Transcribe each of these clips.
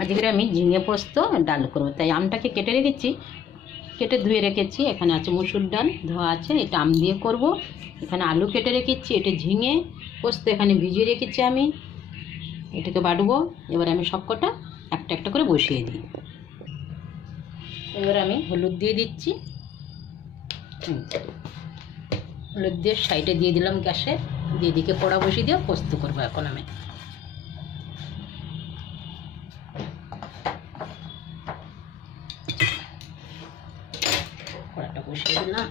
আজকে আমি ঝিঙে পোস্ত ডাল করবো, তাই আমটাকে কেটে রেখেছি, কেটে ধুয়ে রেখেছি। এখানে আছে মুসুর ডাল ধোয়া আছে, এটা আম দিয়ে করব। এখানে আলু কেটে রেখেছি, এটা ঝিঙে পোস্ত এখানে ভিজিয়ে রেখেছি আমি, এটাকে বাটবো। এবার আমি সবকটা একটা একটা করে বসিয়ে দিই। এবার আমি হলুদ দিয়ে দিচ্ছি, হলুদ দিয়ে সাইডে দিয়ে দিলাম গ্যাসে, দিয়ে দিকে কড়া বসিয়ে দিয়ে পোস্ত করবো এখন আমি। কড়াটা বসিয়ে দিলাম,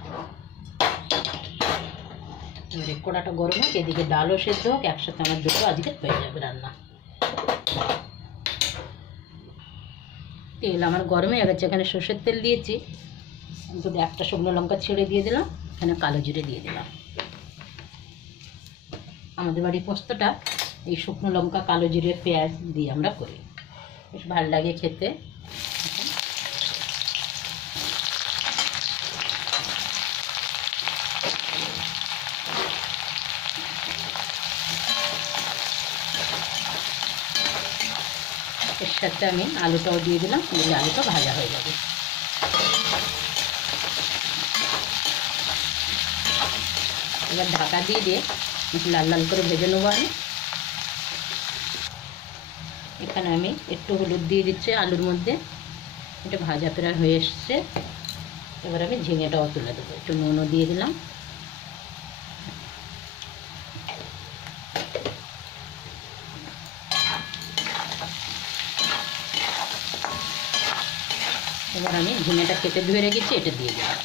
এবারে কড়াটা গরম হোক, এদিকে ডালও সেদ্ধ হোক, একসাথে আমার দুটো আজকে হয়ে যাবে রান্না। তেল আমার গরমে হয়ে গেছে, এখানে সর্ষের তেল দিয়েছি, যদি একটা শুকনো লঙ্কা ছেড়ে দিয়ে দিলাম, এখানে কালো জিরে দিয়ে দিলাম। আমাদের বাড়ির পোস্তটা এই শুকনো লঙ্কা কালো জিরে পেঁয়াজ দিয়ে আমরা করি, বেশ ভালো লাগে খেতে। এর সাথে আমি আলুটাও দিয়ে দিলাম, দিলে আলুটা ভাজা হয়ে যাবে। এবার ঢাকা দিয়ে একটু লাল লাল করে ভেজে নেবো আমি। এখানে আমি একটু হলুদ দিয়ে দিচ্ছি আলুর মধ্যে, এটা ভাজা প্রায় হয়ে এসছে। এবার আমি ঝিঙেটাও তুলে দেবো, একটু নুনও দিয়ে দিলাম। এবার আমি ঝিঙেটা কেটে ধুয়ে রেখেছি, এটা দিয়ে দিলাম।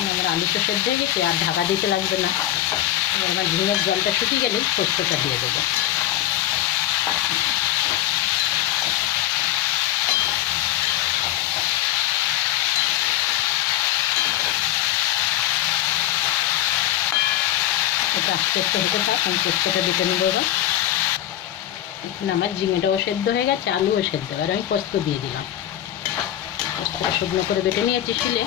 আমার আলু তো সেদ্ধ হয়ে গেছে, আর ঢাকা দিতে লাগবে না। এবার আমার ঝিঙের জলটা শুকিয়ে গেলে পোস্তটা দিয়ে দেবো। এটা আস্তে আস্তে হতে থাক, আমি পোস্তটা দিতে নেবো। এবার এখন আমার ঝিঙেটাও সেদ্ধ হয়ে গেছে, আলুও সেদ্ধ, এবার আমি পোস্ত দিয়ে দিলাম। পোস্তটা শুকনো করে বেটে নিয়েছি শিলে,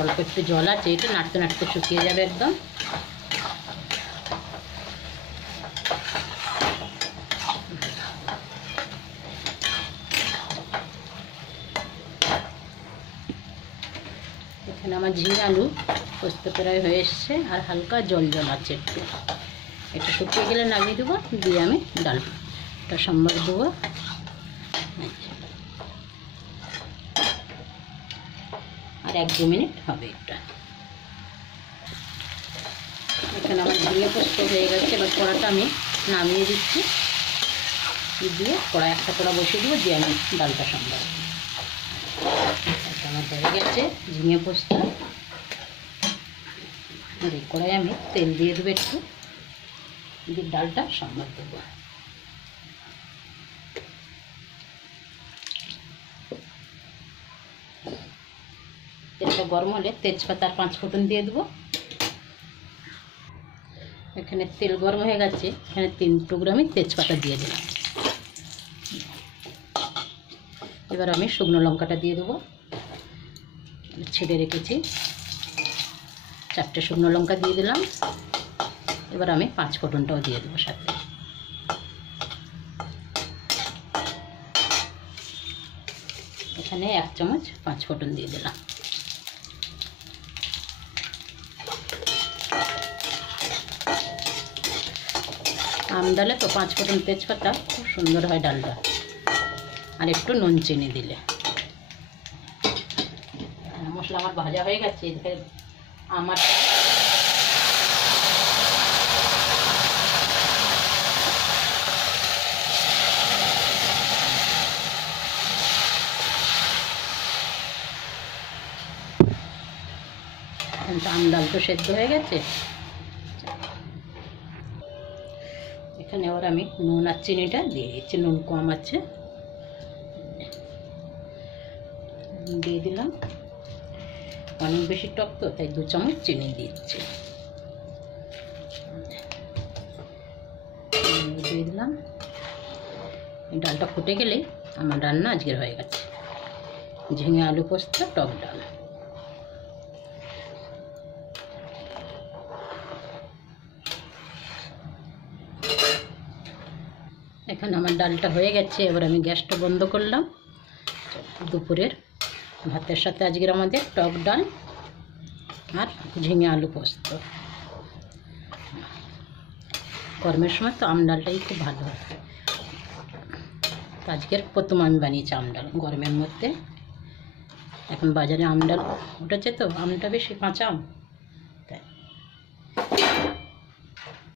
অল্প একটু জল আছে, এটা নাড়তে নাড়তে শুকিয়ে যাবে একদম। এখানে আমার ঝিঙে আলু পোস্ত প্রায় হয়ে এসছে, আর হালকা জল জল আছে একটু। এটা শুকিয়ে গেলে নামিয়ে দেবো, দিয়ে আমি ডালটা সম্বার দেবো। আর 1-2 মিনিট হবে এটা। এখানে আমার ঝিঙে পোস্ত হয়ে গেছে, এবার কড়াটা আমি নামিয়ে দিচ্ছি, দিয়ে কড়া একটা কড়া বসিয়ে দেবো, দিয়ে আমি ডালটা সম্বার। আমার হয়ে গেছে ঝিঙে পোস্ত। আর এই কড়াই আমি তেল দিয়ে দেবো একটু, দিয়ে ডালটা সম্বার দেবো। তেলটা গরম হলে তেজপাতা আর 5 ফোঁটন দিয়ে দেবো। এখানে তেল গরম হয়ে গেছে, এখানে 3 টুকরো আমি তেজপাতা দিয়ে দিলাম। এবার আমি শুকনো লঙ্কাটা দিয়ে দেবো, ছেড়ে রেখেছি 4টে শুকনো লঙ্কা দিয়ে দিলাম। এবার আমি 5 ফোঁটনটাও দিয়ে দেবো সাথে। এখানে 1 চামচ 5 ফোঁটন দিয়ে দিলাম। আম ডালে তো 5 ফোঁটন তেজপাতা খুব সুন্দর হয় ডালটা, আর একটু নুন চিনি দিলে। মশলা আমার ভাজা হয়ে গেছে, এদিকে আমার আম ডাল তো সেদ্ধ হয়ে গেছে। এখানে এবার আমি নুন আর চিনিটা দিয়ে দিচ্ছি, নুন কম আছে, দিয়ে দিলাম। অনেক বেশি টক তো, তাই 2 চামচ চিনি দিচ্ছি, দিয়ে দিলাম। এই ডালটা ফুটে গেলেই আমার রান্না আজকের হয়ে গেছে, ঝিঙে আলু পোস্ত টক ডাল। এখানে আমার ডালটা হয়ে গেছে, এবার আমি গ্যাসটা বন্ধ করলাম। দুপুরের ভাতের সাথে আজকের আমাদের টক ডাল আর ঝিঙে আলু পোস্ত। গরমের সময় তো আম ডালটাই খুব ভালো হয়। আজকের প্রথম আমি বানিয়েছি আম ডাল গরমের মধ্যে। এখন বাজারে আম ডাল উঠেছে, তো আমটা বেশি কাঁচা আম